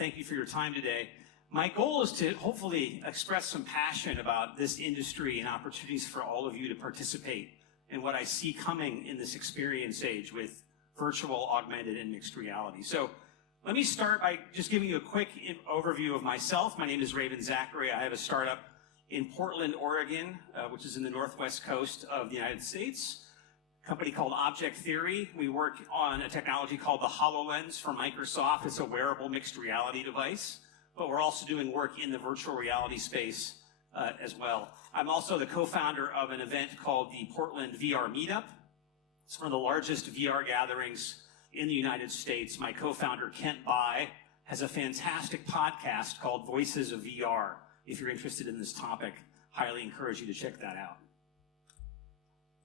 Thank you for your time today. My goal is to hopefully express some passion about this industry and opportunities for all of you to participate in what I see coming in this experience age with virtual, augmented, and mixed reality. So let me start by just giving you a quick overview of myself. My name is Zachary. I have a startup in Portland, Oregon, which is in the northwest coast of the United States. A company called Object Theory. We work on a technology called the HoloLens from Microsoft. It's a wearable mixed reality device, but we're also doing work in the virtual reality space as well. I'm also the co-founder of an event called the Portland VR Meetup. It's one of the largest VR gatherings in the United States. My co-founder, Kent Bai, has a fantastic podcast called Voices of VR. If you're interested in this topic, highly encourage you to check that out.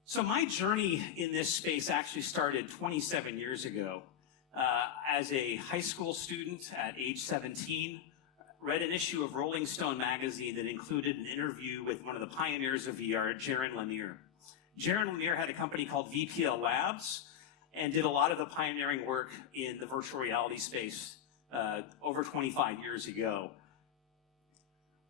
So my journey in this space actually started 27 years ago. As a high school student at age 17, read an issue of Rolling Stone magazine that included an interview with one of the pioneers of VR, Jaron Lanier. Jaron Lanier had a company called VPL Labs and did a lot of the pioneering work in the virtual reality space over 25 years ago.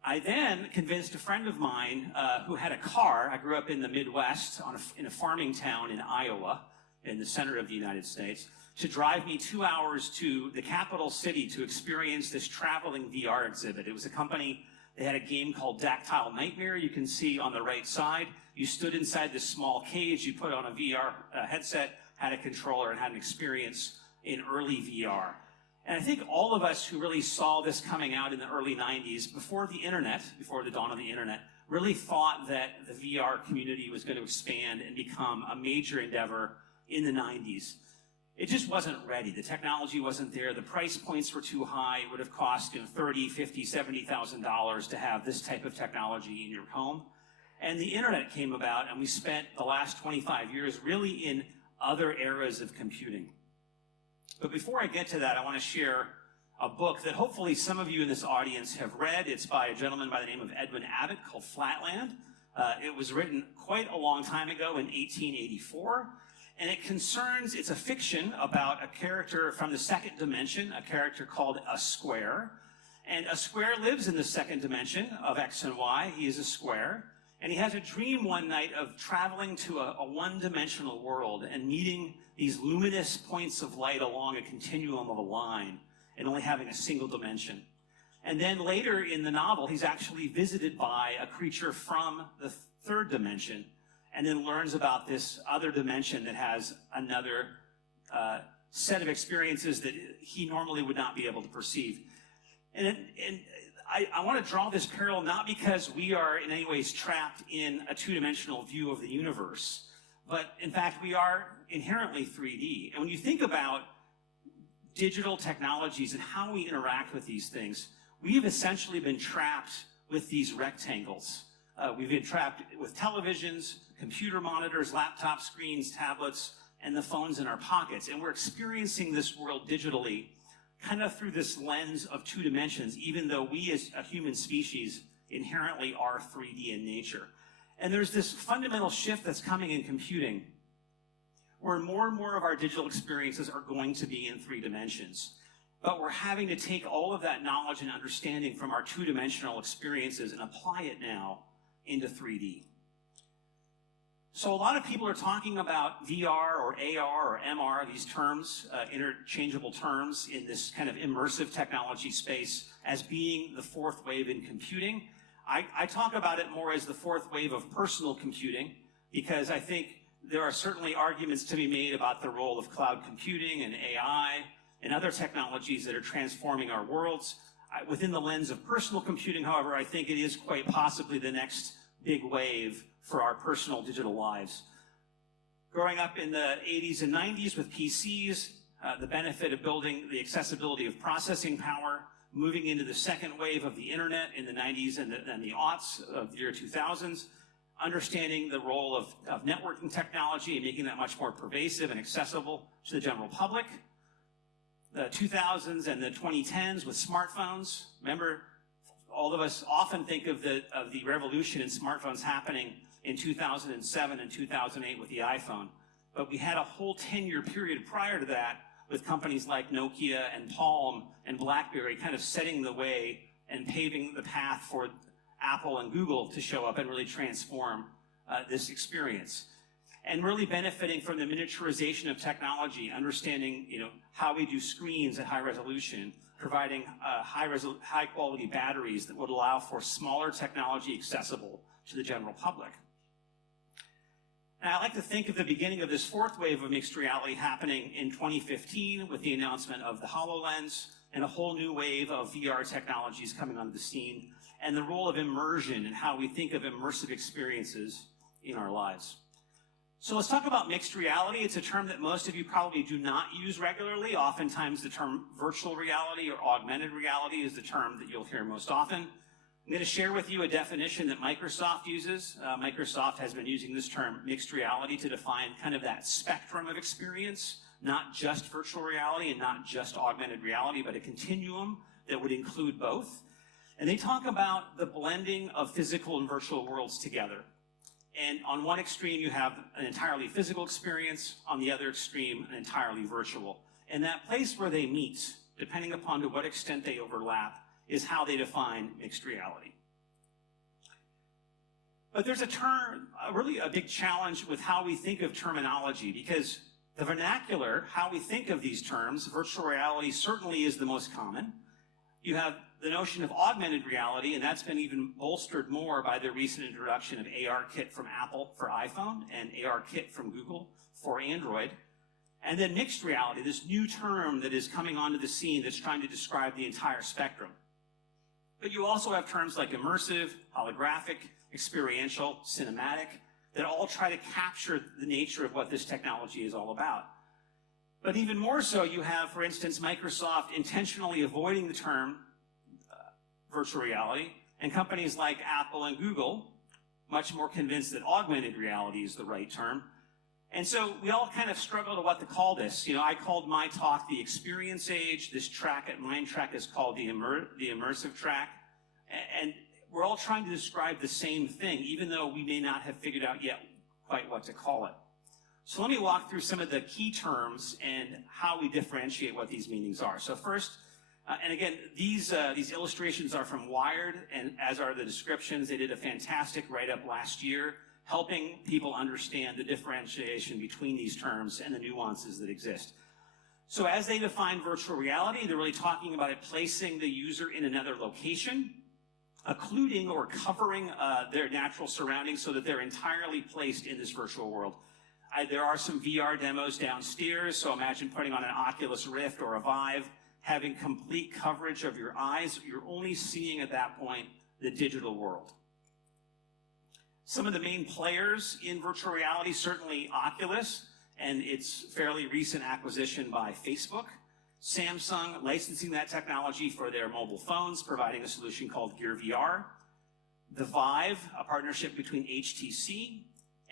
I then convinced a friend of mine who had a car. I grew up in the Midwest in a farming town in Iowa, in the center of the United States, to drive me 2 hours to the capital city to experience this traveling VR exhibit. It was a company, they had a game called Dactyl Nightmare. You can see on the right side. You stood inside this small cage, you put on a VR headset, had a controller, and had an experience in early VR. And I think all of us who really saw this coming out in the early 90s, before the dawn of the internet, really thought that the VR community was going to expand and become a major endeavor in the 90s. It just wasn't ready. The technology wasn't there. The price points were too high. It would have cost $30,000, $50,000, $70,000 to have this type of technology in your home. And the internet came about, and we spent the last 25 years really in other eras of computing. But before I get to that, I want to share a book that hopefully some of you in this audience have read. It's by a gentleman by the name of Edwin Abbott called Flatland. It was written quite a long time ago in 1884, and it's a fiction about a character from the second dimension, a character called a square. And a square lives in the second dimension of X and Y. He is a square. And he has a dream one night of traveling to a one-dimensional world and meeting these luminous points of light along a continuum of a line and only having a single dimension. And then later in the novel, he's actually visited by a creature from the third dimension and then learns about this other dimension that has another set of experiences that he normally would not be able to perceive. And I want to draw this parallel not because we are in any ways trapped in a two-dimensional view of the universe, but in fact we are inherently 3D. And when you think about digital technologies and how we interact with these things, we've essentially been trapped with these rectangles. We've been trapped with televisions, computer monitors, laptop screens, tablets, and the phones in our pockets. And we're experiencing this world digitally kind of through this lens of two dimensions, even though we as a human species inherently are 3D in nature. And there's this fundamental shift that's coming in computing where more and more of our digital experiences are going to be in 3 dimensions. But we're having to take all of that knowledge and understanding from our two-dimensional experiences and apply it now into 3D. So a lot of people are talking about VR or AR or MR, these terms, interchangeable terms in this kind of immersive technology space as being the fourth wave in computing. I talk about it more as the fourth wave of personal computing because I think there are certainly arguments to be made about the role of cloud computing and AI and other technologies that are transforming our worlds. Within the lens of personal computing, however, I think it is quite possibly the next big wave for our personal digital lives. Growing up in the 80s and 90s with PCs, the benefit of building the accessibility of processing power, moving into the second wave of the internet in the 90s and the aughts of the year 2000s, understanding the role of networking technology and making that much more pervasive and accessible to the general public. The 2000s and the 2010s with smartphones. Remember, all of us often think of the revolution in smartphones happening in 2007 and 2008 with the iPhone. But we had a whole 10-year period prior to that with companies like Nokia and Palm and BlackBerry kind of setting the way and paving the path for Apple and Google to show up and really transform this experience. And really benefiting from the miniaturization of technology, understanding how we do screens at high resolution, providing high quality batteries that would allow for smaller technology accessible to the general public. And I like to think of the beginning of this fourth wave of mixed reality happening in 2015 with the announcement of the HoloLens and a whole new wave of VR technologies coming onto the scene, and the role of immersion and how we think of immersive experiences in our lives. So let's talk about mixed reality. It's a term that most of you probably do not use regularly. Oftentimes the term virtual reality or augmented reality is the term that you'll hear most often. I'm going to share with you a definition that Microsoft uses. Microsoft has been using this term mixed reality to define kind of that spectrum of experience, not just virtual reality and not just augmented reality, but a continuum that would include both. And they talk about the blending of physical and virtual worlds together. And on one extreme, you have an entirely physical experience. On the other extreme, an entirely virtual. And that place where they meet, depending upon to what extent they overlap, is how they define mixed reality. But there's really a big challenge with how we think of terminology, because the vernacular, how we think of these terms, virtual reality certainly is the most common. You have the notion of augmented reality, and that's been even bolstered more by the recent introduction of ARKit from Apple for iPhone and ARKit from Google for Android. And then mixed reality, this new term that is coming onto the scene that's trying to describe the entire spectrum. But you also have terms like immersive, holographic, experiential, cinematic, that all try to capture the nature of what this technology is all about. But even more so, you have, for instance, Microsoft intentionally avoiding the term virtual reality, and companies like Apple and Google, much more convinced that augmented reality is the right term. And so we all kind of struggle to what to call this. I called my talk the experience age. This track at Mindtrek is called the immersive track. And we're all trying to describe the same thing, even though we may not have figured out yet quite what to call it. So let me walk through some of the key terms and how we differentiate what these meanings are. So first, and again, these illustrations are from Wired, and as are the descriptions. They did a fantastic write-up last year, helping people understand the differentiation between these terms and the nuances that exist. So as they define virtual reality, they're really talking about it placing the user in another location, occluding or covering their natural surroundings so that they're entirely placed in this virtual world. There are some VR demos downstairs, so imagine putting on an Oculus Rift or a Vive, having complete coverage of your eyes. You're only seeing at that point the digital world. Some of the main players in virtual reality, certainly Oculus and its fairly recent acquisition by Facebook. Samsung licensing that technology for their mobile phones, providing a solution called Gear VR. The Vive, a partnership between HTC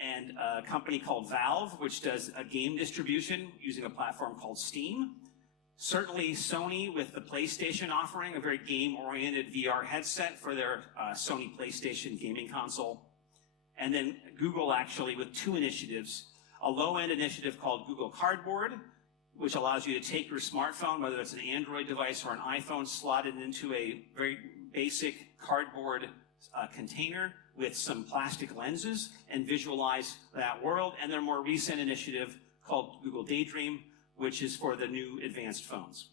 and a company called Valve, which does a game distribution using a platform called Steam. Certainly Sony with the PlayStation offering, a very game-oriented VR headset for their Sony PlayStation gaming console. And then Google actually with two initiatives, a low-end initiative called Google Cardboard, which allows you to take your smartphone, whether it's an Android device or an iPhone, slot it into a very basic cardboard container with some plastic lenses and visualize that world. And their more recent initiative called Google Daydream, which is for the new advanced phones.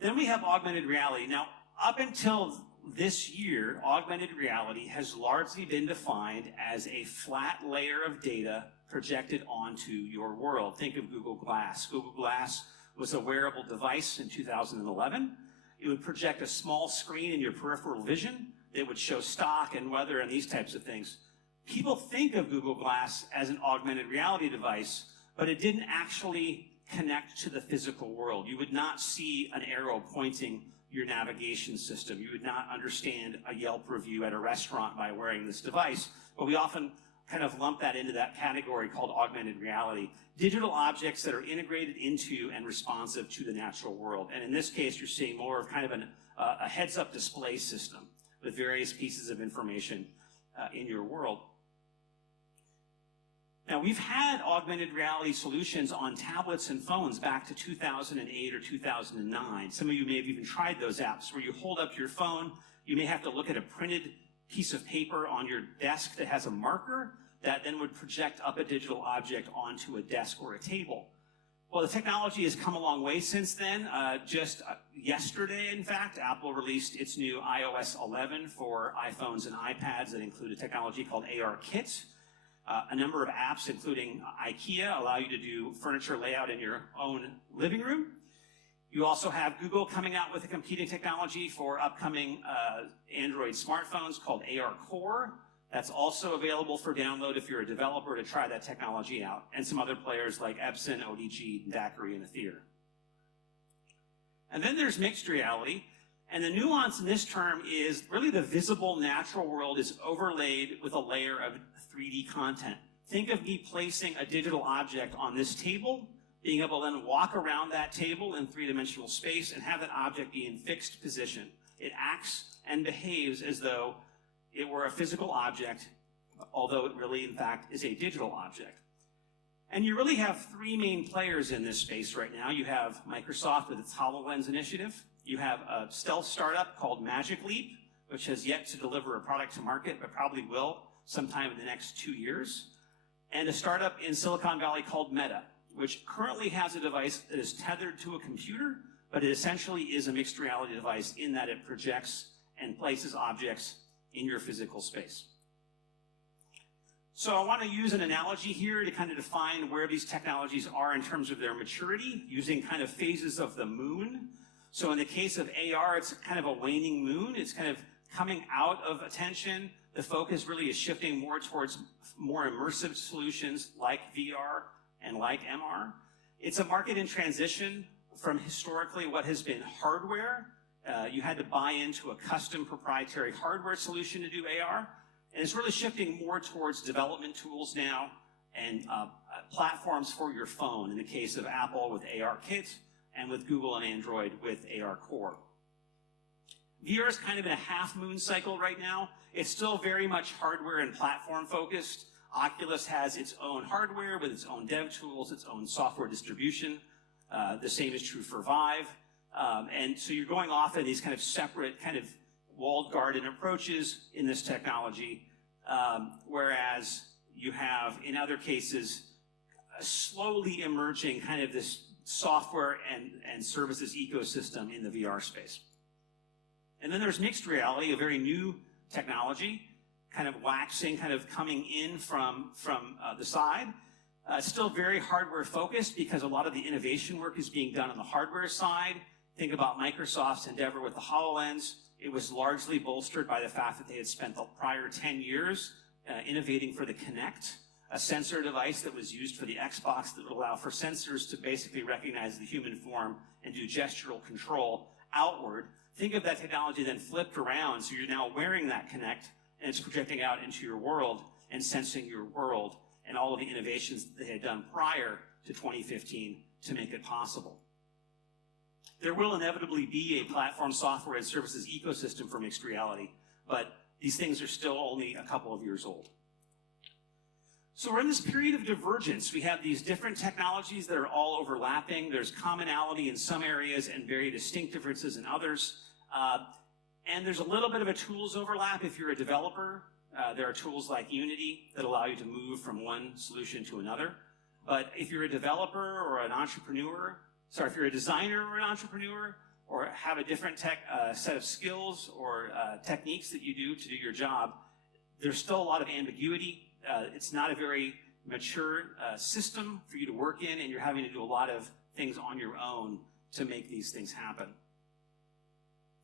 Then we have augmented reality. Now, up until this year, augmented reality has largely been defined as a flat layer of data projected onto your world. Think of Google Glass. Google Glass was a wearable device in 2011. It would project a small screen in your peripheral vision that would show stock and weather and these types of things. People think of Google Glass as an augmented reality device, but it didn't actually connect to the physical world. You would not see an arrow pointing your navigation system. You would not understand a Yelp review at a restaurant by wearing this device, but we often kind of lump that into that category called augmented reality. Digital objects that are integrated into and responsive to the natural world. And in this case, you're seeing more of kind of a heads-up display system with various pieces of information in your world. Now, we've had augmented reality solutions on tablets and phones back to 2008 or 2009. Some of you may have even tried those apps where you hold up your phone, you may have to look at a printed piece of paper on your desk that has a marker that then would project up a digital object onto a desk or a table. Well, the technology has come a long way since then. Just yesterday, in fact, Apple released its new iOS 11 for iPhones and iPads that include a technology called ARKit. A number of apps, including IKEA, allow you to do furniture layout in your own living room. You also have Google coming out with a competing technology for upcoming Android smartphones called AR Core. That's also available for download if you're a developer to try that technology out, and some other players like Epson, ODG, Zachary, and the theater. And then there's mixed reality, and the nuance in this term is really the visible natural world is overlaid with a layer of 3D content. Think of me placing a digital object on this table, being able to then walk around that table in three-dimensional space and have that object be in fixed position. It acts and behaves as though it were a physical object, although it really, in fact, is a digital object. And you really have three main players in this space right now. You have Microsoft with its HoloLens initiative. You have a stealth startup called Magic Leap, which has yet to deliver a product to market, but probably will sometime in the next 2 years. And a startup in Silicon Valley called Meta, which currently has a device that is tethered to a computer, but it essentially is a mixed reality device in that it projects and places objects in your physical space. So I want to use an analogy here to kind of define where these technologies are in terms of their maturity, using kind of phases of the moon. So in the case of AR, it's kind of a waning moon. It's kind of coming out of attention. The focus really is shifting more towards more immersive solutions like VR and like MR. It's a market in transition from historically what has been hardware. You had to buy into a custom proprietary hardware solution to do AR. And it's really shifting more towards development tools now and platforms for your phone, in the case of Apple with ARKit and with Google and Android with AR Core. VR is kind of in a half moon cycle right now. It's still very much hardware and platform focused. Oculus has its own hardware with its own dev tools, its own software distribution. The same is true for Vive. And so you're going off in these kind of separate, kind of walled garden approaches in this technology, whereas you have, in other cases, a slowly emerging kind of this software and services ecosystem in the VR space. And then there's mixed reality, a very new technology, kind of waxing, kind of coming in from the side. Still very hardware focused because a lot of the innovation work is being done on the hardware side. Think about Microsoft's endeavor with the HoloLens. It was largely bolstered by the fact that they had spent the prior 10 years innovating for the Kinect, a sensor device that was used for the Xbox that would allow for sensors to basically recognize the human form and do gestural control outward. Think of that technology then flipped around, so you're now wearing that Kinect, and it's projecting out into your world and sensing your world and all of the innovations that they had done prior to 2015 to make it possible. There will inevitably be a platform software and services ecosystem for mixed reality, but these things are still only a couple of years old. So we're in this period of divergence. We have these different technologies that are all overlapping. There's commonality in some areas and very distinct differences in others. And there's a little bit of a tools overlap if you're a developer. There are tools like Unity that allow you to move from one solution to another. But if you're a developer or an entrepreneur, if you're a designer or an entrepreneur, or have a different set of skills or techniques that you do to do your job, there's still a lot of ambiguity. It's not a very mature system for you to work in, and you're having to do a lot of things on your own to make these things happen.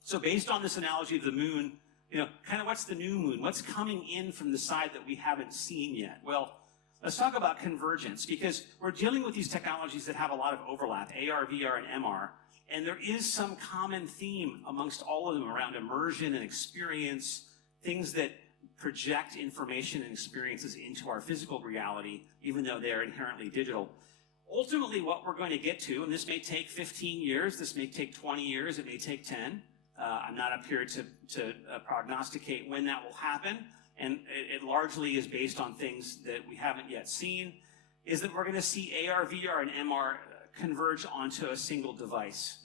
So based on this analogy of the moon, kind of what's the new moon? What's coming in from the side that we haven't seen yet? Well, let's talk about convergence, because we're dealing with these technologies that have a lot of overlap, AR, VR, and MR, and there is some common theme amongst all of them around immersion and experience, things that project information and experiences into our physical reality, even though they are inherently digital. Ultimately, what we're going to get to, and this may take 15 years, this may take 20 years, it may take 10. I'm not up here to prognosticate when that will happen, and it largely is based on things that we haven't yet seen, is that we're going to see AR, VR, and MR converge onto a single device.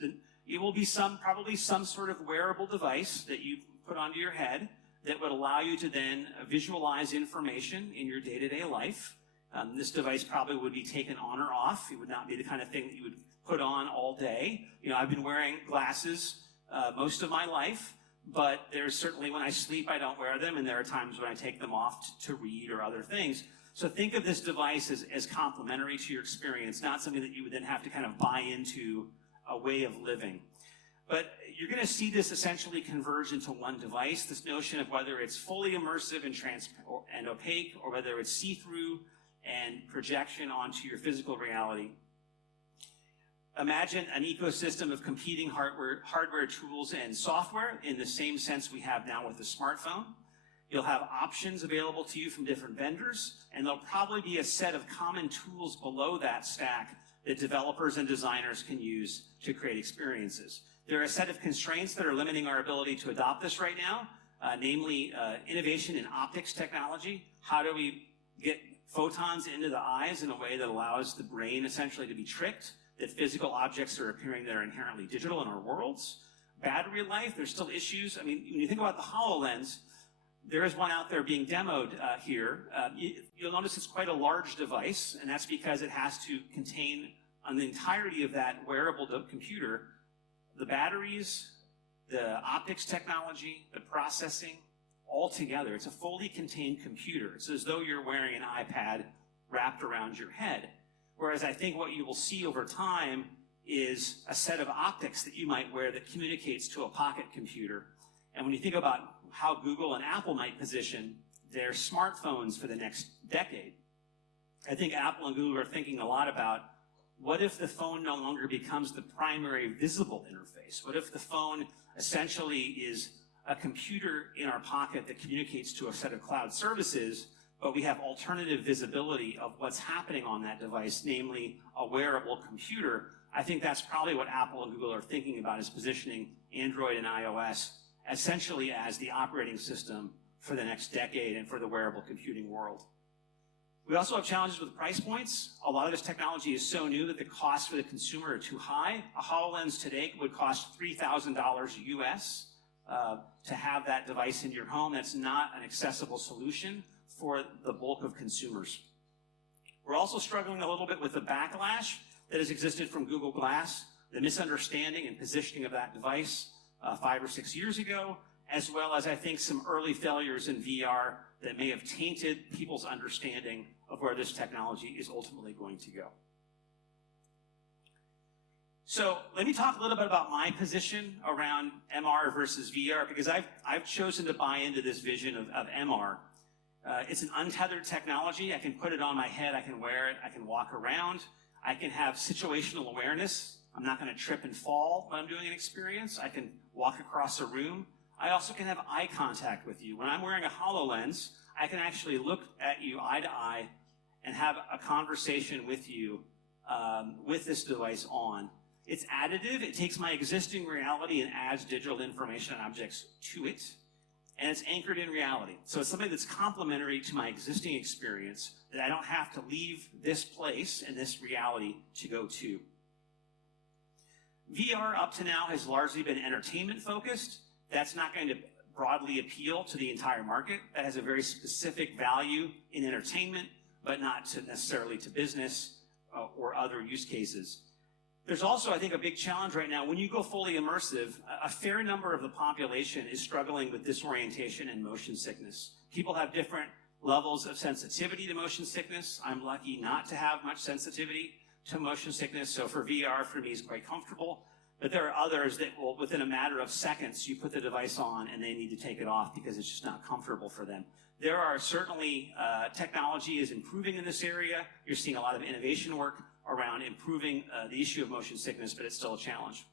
It will be probably some sort of wearable device that you put onto your head that would allow you to then visualize information in your day-to-day life. This device probably would be taken on or off. It would not be the kind of thing that you would put on all day. You know, I've been wearing glasses most of my life, but there's certainly when I sleep, I don't wear them, and there are times when I take them off to read or other things. So think of this device as complementary to your experience, not something that you would then have to kind of buy into a way of living. But you're going to see this essentially converge into one device, this notion of whether it's fully immersive and opaque, or whether it's see-through and projection onto your physical reality. Imagine an ecosystem of competing hardware tools and software in the same sense we have now with the smartphone. You'll have options available to you from different vendors, and there'll probably be a set of common tools below that stack that developers and designers can use to create experiences. There are a set of constraints that are limiting our ability to adopt this right now, namely innovation in optics technology. How do we get photons into the eyes in a way that allows the brain essentially to be tricked, that physical objects are appearing that are inherently digital in our worlds? Battery life, there's still issues. I mean, when you think about the HoloLens, there is one out there being demoed here. You'll notice it's quite a large device, and that's because it has to contain on the entirety of that wearable computer the batteries, the optics technology, the processing, all together. It's a fully contained computer. It's as though you're wearing an iPad wrapped around your head. Whereas I think what you will see over time is a set of optics that you might wear that communicates to a pocket computer. And when you think about how Google and Apple might position their smartphones for the next decade, I think Apple and Google are thinking a lot about what if the phone no longer becomes the primary visible interface? What if the phone essentially is a computer in our pocket that communicates to a set of cloud services, but we have alternative visibility of what's happening on that device, namely a wearable computer? I think that's probably what Apple and Google are thinking about, is positioning Android and iOS essentially as the operating system for the next decade and for the wearable computing world. We also have challenges with price points. A lot of this technology is so new that the costs for the consumer are too high. A HoloLens today would cost $3,000 US to have that device in your home. That's not an accessible solution for the bulk of consumers. We're also struggling a little bit with the backlash that has existed from Google Glass, the misunderstanding and positioning of that device 5 or 6 years ago, as well as I think some early failures in VR that may have tainted people's understanding of where this technology is ultimately going to go. So let me talk a little bit about my position around MR versus VR, because I've chosen to buy into this vision of MR. It's an untethered technology. I can put it on my head, I can wear it, I can walk around, I can have situational awareness. I'm not going to trip and fall when I'm doing an experience. I can walk across a room. I also can have eye contact with you. When I'm wearing a HoloLens, I can actually look at you eye to eye and have a conversation with you with this device on. It's additive. It takes my existing reality and adds digital information and objects to it. And it's anchored in reality. So it's something that's complementary to my existing experience that I don't have to leave this place and this reality to go to. VR up to now has largely been entertainment focused. That's not going to broadly appeal to the entire market. That has a very specific value in entertainment, but not necessarily to business or other use cases. There's also, I think, a big challenge right now. When you go fully immersive, a fair number of the population is struggling with disorientation and motion sickness. People have different levels of sensitivity to motion sickness. I'm lucky not to have much sensitivity to motion sickness, so for VR, for me, is quite comfortable. But there are others that will, within a matter of seconds, you put the device on and they need to take it off because it's just not comfortable for them. There are certainly, technology is improving in this area. You're seeing a lot of innovation work around improving the issue of motion sickness, but it's still a challenge.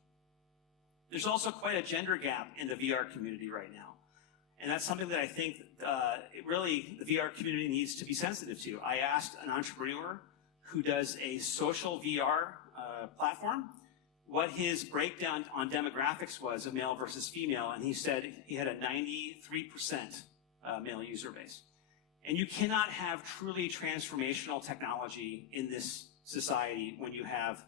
There's also quite a gender gap in the VR community right now. And that's something that I think really the VR community needs to be sensitive to. I asked an entrepreneur who does a social VR platform what his breakdown on demographics was of male versus female, and he said he had a 93% male user base. And you cannot have truly transformational technology in this society when you have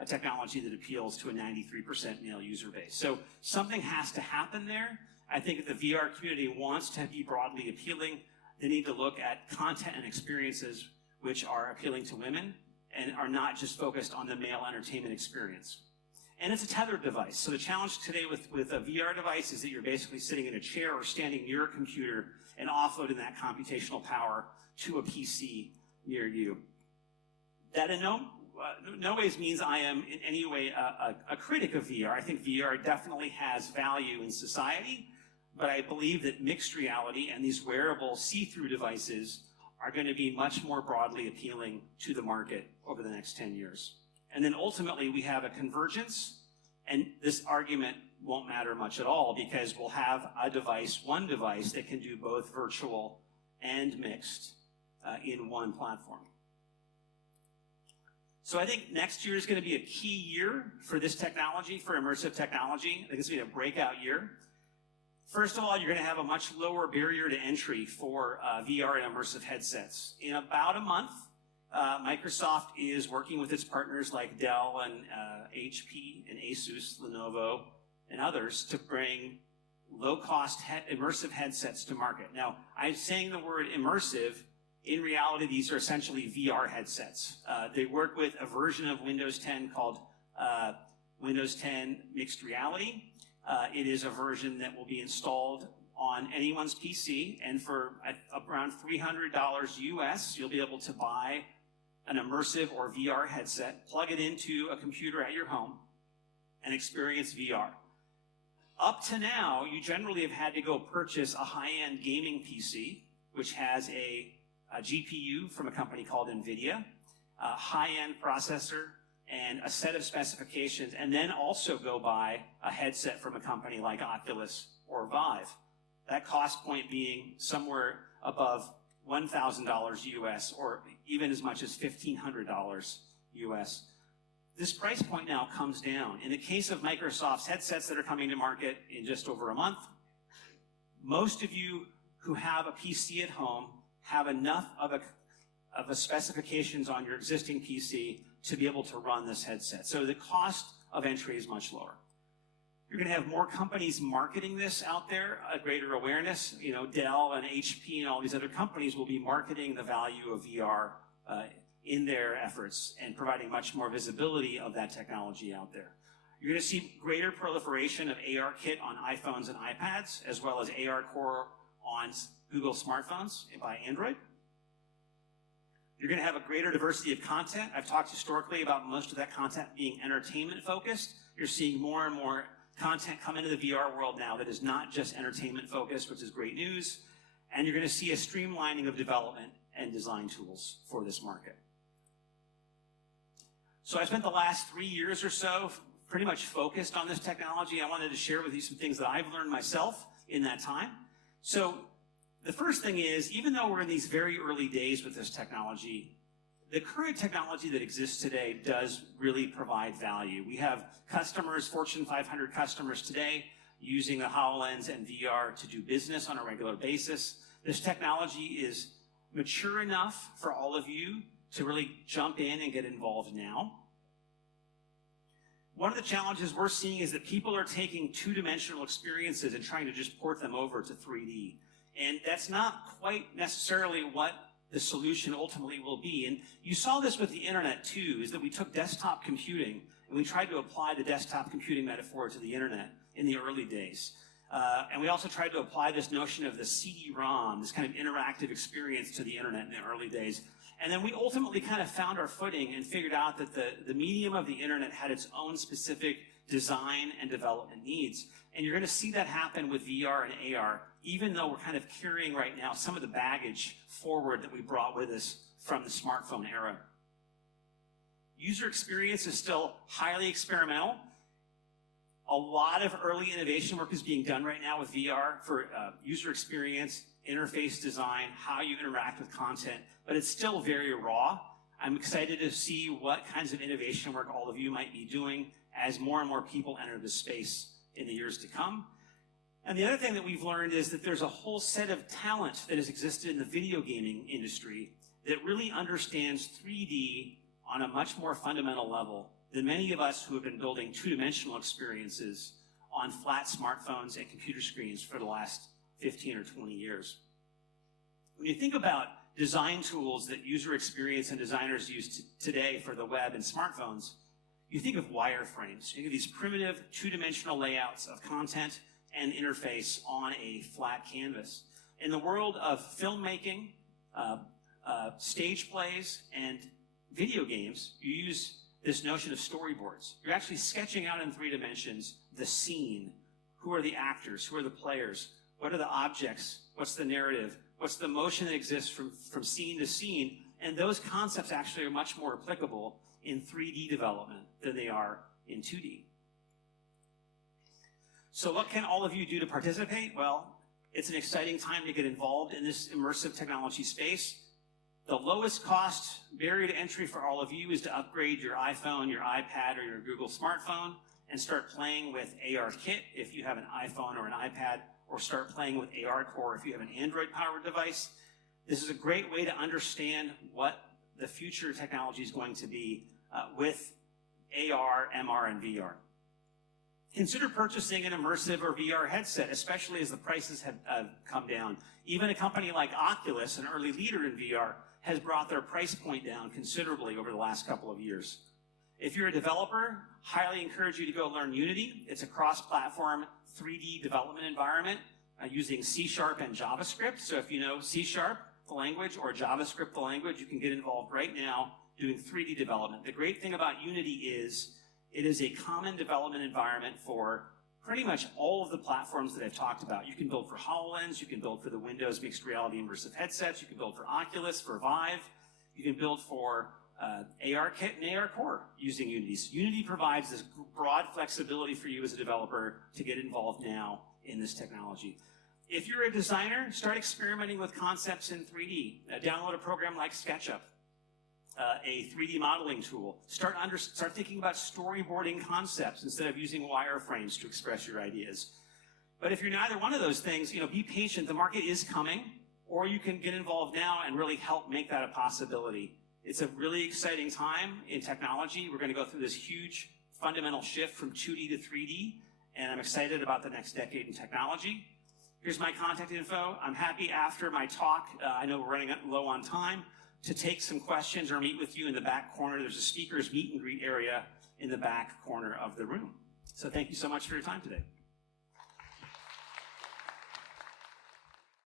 a technology that appeals to a 93% male user base. So something has to happen there. I think if the VR community wants to be broadly appealing, they need to look at content and experiences which are appealing to women and are not just focused on the male entertainment experience. And it's a tethered device. So the challenge today with a VR device is that you're basically sitting in a chair or standing near a computer and offloading that computational power to a PC near you. That in no ways means I am in any way a critic of VR. I think VR definitely has value in society, but I believe that mixed reality and these wearable see-through devices are going to be much more broadly appealing to the market over the next 10 years. And then ultimately we have a convergence, and this argument won't matter much at all because we'll have a device, one device that can do both virtual and mixed in one platform. So I think next year is going to be a key year for this technology, for immersive technology. I think it's going to be a breakout year. First of all, you're going to have a much lower barrier to entry for VR and immersive headsets. In about a month, Microsoft is working with its partners like Dell and HP and Asus, Lenovo, and others to bring low-cost immersive headsets to market. Now, I'm saying the word immersive. In reality, these are essentially VR headsets. They work with a version of Windows 10 called Windows 10 Mixed Reality. It is a version that will be installed on anyone's PC, and for around $300 US, you'll be able to buy an immersive or VR headset, plug it into a computer at your home, and experience VR. Up to now, you generally have had to go purchase a high-end gaming PC, which has a GPU from a company called NVIDIA, a high-end processor, and a set of specifications, and then also go buy a headset from a company like Oculus or Vive. That cost point being somewhere above $1,000 US or even as much as $1,500 US. This price point now comes down. In the case of Microsoft's headsets that are coming to market in just over a month, most of you who have a PC at home have enough of a specifications on your existing PC to be able to run this headset. So the cost of entry is much lower. You're going to have more companies marketing this out there, a greater awareness. You know, Dell and HP and all these other companies will be marketing the value of VR in their efforts and providing much more visibility of that technology out there. You're going to see greater proliferation of ARKit on iPhones and iPads, as well as ARCore on Google smartphones by Android. You're going to have a greater diversity of content. I've talked historically about most of that content being entertainment focused. You're seeing more and more content come into the VR world now that is not just entertainment focused, which is great news. And you're going to see a streamlining of development and design tools for this market. So I spent the last 3 years or so pretty much focused on this technology. I wanted to share with you some things that I've learned myself in that time. So the first thing is, even though we're in these very early days with this technology, the current technology that exists today does really provide value. We have customers, Fortune 500 customers today, using the HoloLens and VR to do business on a regular basis. This technology is mature enough for all of you to really jump in and get involved now. One of the challenges we're seeing is that people are taking two-dimensional experiences and trying to just port them over to 3D. And that's not quite necessarily what the solution ultimately will be. And you saw this with the internet too, is that we took desktop computing and we tried to apply the desktop computing metaphor to the internet in the early days. And we also tried to apply this notion of the CD-ROM, this kind of interactive experience to the internet in the early days. And then we ultimately kind of found our footing and figured out that the medium of the internet had its own specific design and development needs. And you're going to see that happen with VR and AR, even though we're kind of carrying right now some of the baggage forward that we brought with us from the smartphone era. User experience is still highly experimental. A lot of early innovation work is being done right now with VR for user experience, interface design, how you interact with content, but it's still very raw. I'm excited to see what kinds of innovation work all of you might be doing as more and more people enter the space in the years to come. And the other thing that we've learned is that there's a whole set of talent that has existed in the video gaming industry that really understands 3D on a much more fundamental level than many of us who have been building two-dimensional experiences on flat smartphones and computer screens for the last 15 or 20 years. When you think about design tools that user experience and designers use today for the web and smartphones, you think of wireframes. You think of these primitive two-dimensional layouts of content and interface on a flat canvas. In the world of filmmaking, stage plays, and video games, you use this notion of storyboards. You're actually sketching out in 3 dimensions the scene. Who are the actors? Who are the players? What are the objects? What's the narrative? What's the motion that exists from scene to scene? And those concepts actually are much more applicable in 3D development than they are in 2D. So what can all of you do to participate? Well, it's an exciting time to get involved in this immersive technology space. The lowest cost barrier to entry for all of you is to upgrade your iPhone, your iPad, or your Google smartphone and start playing with ARKit if you have an iPhone or an iPad, or start playing with ARCore if you have an Android-powered device. This is a great way to understand what the future technology is going to be with AR, MR, and VR. Consider purchasing an immersive or VR headset, especially as the prices have come down. Even a company like Oculus, an early leader in VR, has brought their price point down considerably over the last couple of years. If you're a developer, highly encourage you to go learn Unity. It's a cross-platform 3D development environment using C# and JavaScript. So if you know C#, the language, or JavaScript, the language, you can get involved right now doing 3D development. The great thing about Unity is it is a common development environment for pretty much all of the platforms that I've talked about. You can build for HoloLens, you can build for the Windows mixed reality immersive headsets, you can build for Oculus, for Vive, you can build for ARKit and ARCore using Unity. So Unity provides this broad flexibility for you as a developer to get involved now in this technology. If you're a designer, start experimenting with concepts in 3D. Download a program like SketchUp, a 3D modeling tool. Start thinking about storyboarding concepts instead of using wireframes to express your ideas. But if you're neither one of those things, be patient. The market is coming, or you can get involved now and really help make that a possibility. It's a really exciting time in technology. We're going to go through this huge fundamental shift from 2D to 3D, and I'm excited about the next decade in technology. Here's my contact info. I'm happy after my talk, I know we're running low on time, to take some questions or meet with you in the back corner. There's a speakers meet and greet area in the back corner of the room. So thank you so much for your time today.